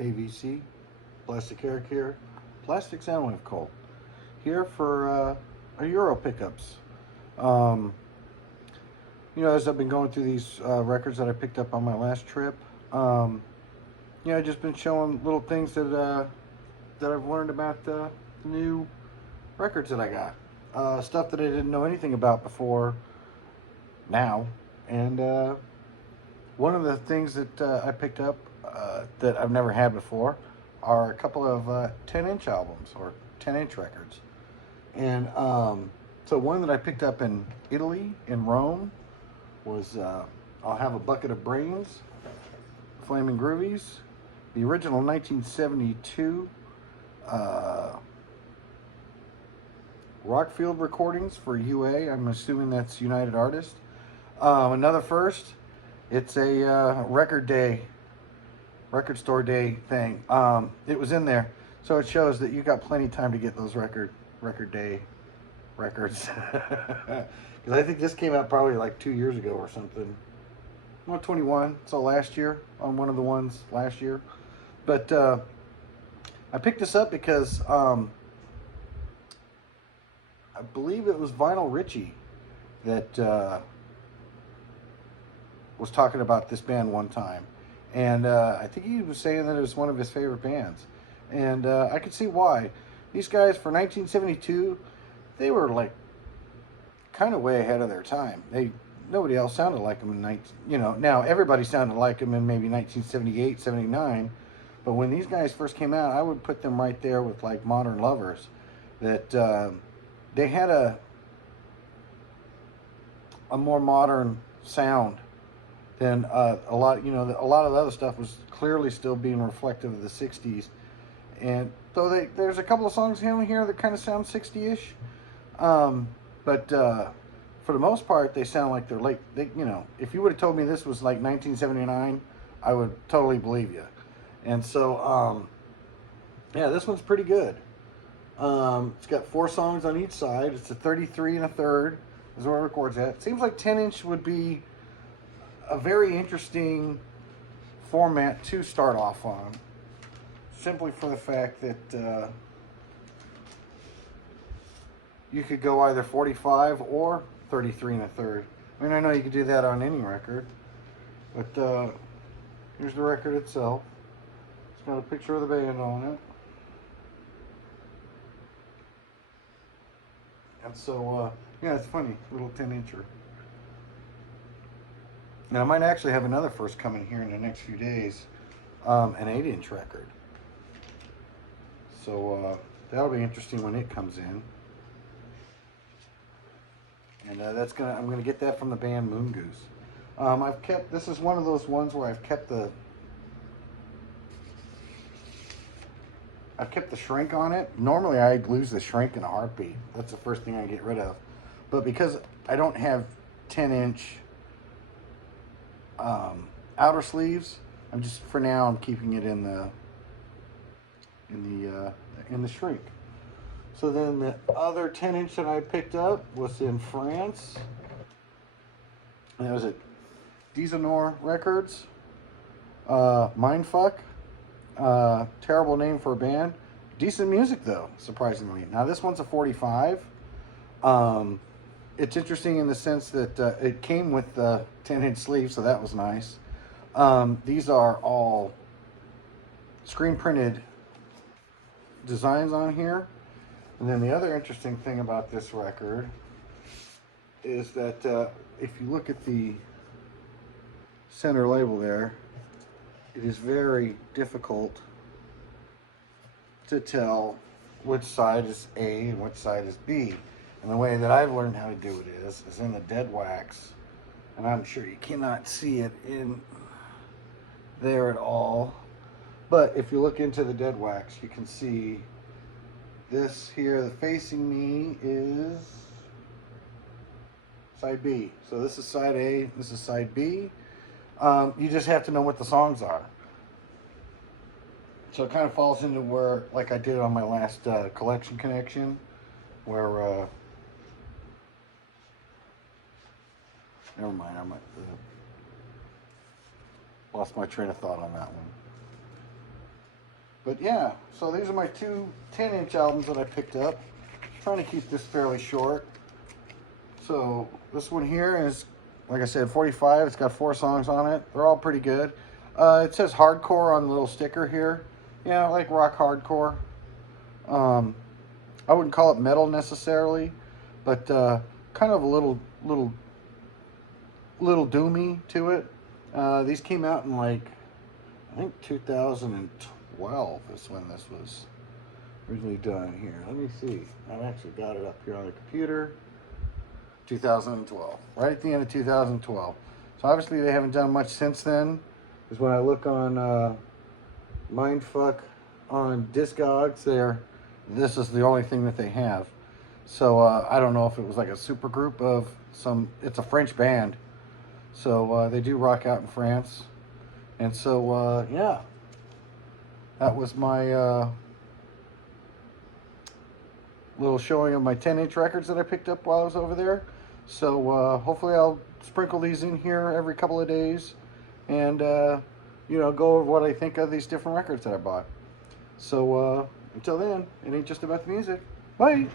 AVC, Plastic Hair Care, Plastic Soundwave Colt. Here for a Euro pickups. Um, as I've been going through these records that I picked up on my last trip, um, I've just been showing little things that I've learned about the new records that I got. Stuff that I didn't know anything about before now. And one of the things that I picked up that I've never had before are a couple of 10-inch albums or 10-inch records. And so one that I picked up in Italy, in Rome, was I'll Have a Bucket of Brains, Flaming Groovies, the original 1972 Rockfield recordings for UA. I'm assuming that's United Artists. Another first, it's a record store day thing. It was in there, so it shows that you got plenty of time to get those record day records. Because I think this came out probably like 2 years ago or something. Well, 21, so last year, on one of the ones last year. But I picked this up because I believe it was Vinyl Richie that was talking about this band one time. And I think he was saying that it was one of his favorite bands. And I could see why. These guys, for 1972, they were like kind of way ahead of their time. Nobody else sounded like them now everybody sounded like them in maybe 1978, 79. But when these guys first came out, I would put them right there with like Modern Lovers. That they had a more modern sound than a lot. A lot of the other stuff was clearly still being reflective of the '60s. And though there's a couple of songs here that kind of sound '60ish, but for the most part, they sound like they're late. If you would have told me this was like 1979, I would totally believe you. And so, yeah, this one's pretty good. It's got 4 songs on each side. It's a 33 and a third is where it records at. It seems like 10-inch would be a very interesting format to start off on, simply for the fact that you could go either 45 or 33 and a third. I mean, I know you could do that on any record, but here's the record itself. It's got a picture of the band on it. And so, yeah, it's funny, little 10-incher. Now, I might actually have another first coming here in the next few days, an 8-inch record. So that'll be interesting when it comes in. And I'm gonna get that from the band Moon Goose. This is one of those ones where I've kept the shrink on it. Normally I'd lose the shrink in a heartbeat. That's the first thing I get rid of. But because I don't have 10-inch outer sleeves, for now I'm keeping it in the shrink. So then the other 10-inch that I picked up was in France. And that was at Dizonor Records. Mindfuck. Terrible name for a band. Decent music though, surprisingly. Now this one's a 45. It's interesting in the sense that it came with the 10-inch sleeve, so that was nice. These are all screen printed designs on here. And then the other interesting thing about this record is that if you look at the center label there, it is very difficult to tell which side is A and which side is B. And the way that I've learned how to do it is in the dead wax. And I'm sure you cannot see it in there at all. But if you look into the dead wax, you can see this here, the facing me is side B. So this is side A, this is side B. You just have to know what the songs are. So it kind of falls into where, like I did on my last collection connection, where, never mind, I might lost my train of thought on that one. But yeah, so these are my two 10-inch albums that I picked up. Trying to keep this fairly short. So this one here is, like I said, 45. It's got 4 songs on it. They're all pretty good. It says hardcore on the little sticker here. Yeah, I like rock hardcore. I wouldn't call it metal necessarily, but kind of a little doomy to it. These came out in like, I think 2012 is when this was originally done here. Let me see. I've actually got it up here on the computer. 2012. Right at the end of 2012. So obviously they haven't done much since then. Because when I look on Mindfuck on Discogs, this is the only thing that they have. So I don't know if it was like a super group of some. It's a French band. So they do rock out in France. And so, yeah. That was my little showing of my 10-inch records that I picked up while I was over there. So hopefully I'll sprinkle these in here every couple of days and, you know, go over what I think of these different records that I bought. So until then, it ain't just about the music. Bye!